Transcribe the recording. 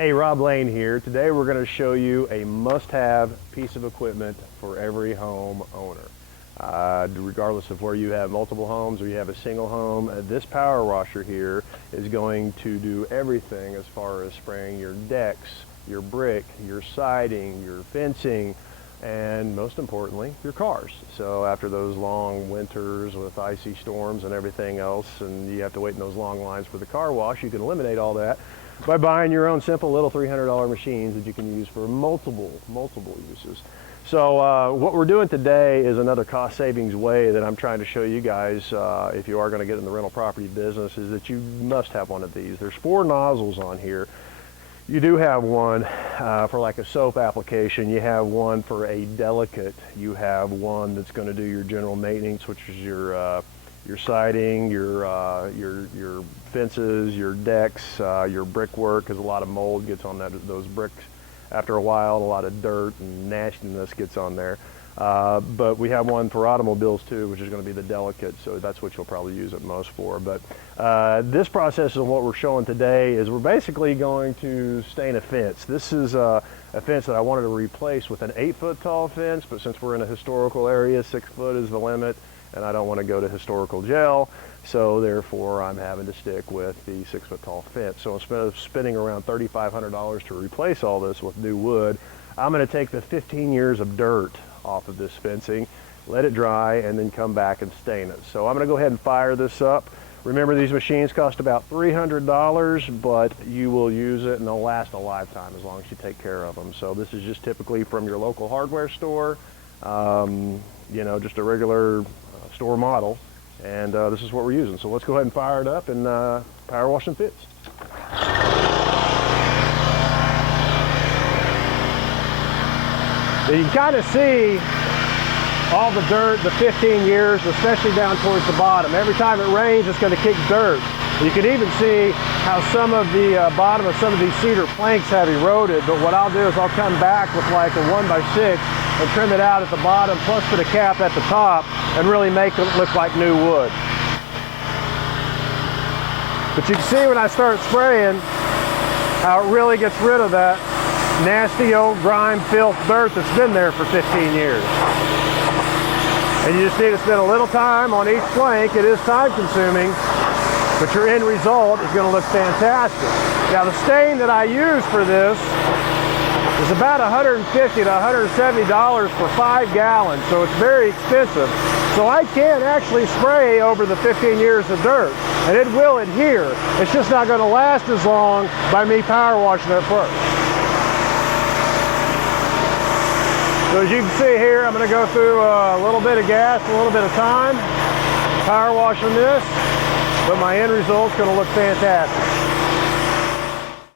Hey, Rob Lane here. Today we're going to show you a must-have piece of equipment for every home owner. Regardless of where you have multiple homes or you have a single home, this power washer here is going to do everything as far as spraying your decks, your brick, your siding, your fencing, and most importantly, your cars. So after those long winters with icy storms and everything else, and you have to wait in those long lines for the car wash, you can eliminate all that by buying your own simple little $300 machines that you can use for multiple uses. So what we're doing today is another cost savings way that I'm trying to show you guys if you are going to get in the rental property business, is that you must have one of these. There's 4 nozzles on here. You do have one for like a soap application. You have one for a delicate. You have one that's going to do your general maintenance, which is your siding, your fences, your decks, your brickwork, because a lot of mold gets on those bricks after a while. A lot of dirt and nastiness gets on there. But we have one for automobiles too, which is going to be the delicate, so that's what you'll probably use it most for. But this process and what we're showing today is we're basically going to stain a fence. This is a fence that I wanted to replace with an 8-foot tall fence, but since we're in a historical area, 6 foot is the limit, and I don't want to go to historical jail, so therefore I'm having to stick with the 6-foot tall fence. So instead of spending around $3,500 to replace all this with new wood, I'm going to take the 15 years of dirt off of this fencing, let it dry, and then come back and stain it. So I'm going to go ahead and fire this up. Remember, these machines cost about $300, but you will use it and they'll last a lifetime as long as you take care of them. So this is just typically from your local hardware store, you know, just a regular store model, and this is what we're using. So let's go ahead and fire it up and power wash some fence. You can kind of see all the dirt, the 15 years, especially down towards the bottom. Every time it rains, it's going to kick dirt. You can even see how some of the bottom of some of these cedar planks have eroded, but what I'll do is I'll come back with like a 1x6 and trim it out at the bottom, plus put a cap at the top, and really make it look like new wood. But you can see when I start spraying how it really gets rid of that nasty old grime, filth, dirt that's been there for 15 years. And you just need to spend a little time on each plank. It is time consuming, but your end result is going to look fantastic. Now the stain that I use for this is about $150 to $170 for 5 gallons, so it's very expensive. So I can actually spray over the 15 years of dirt, and it will adhere. It's just not going to last as long by me power washing it first. So as you can see here, I'm going to go through a little bit of gas, a little bit of time, power washing this, but my end result's going to look fantastic.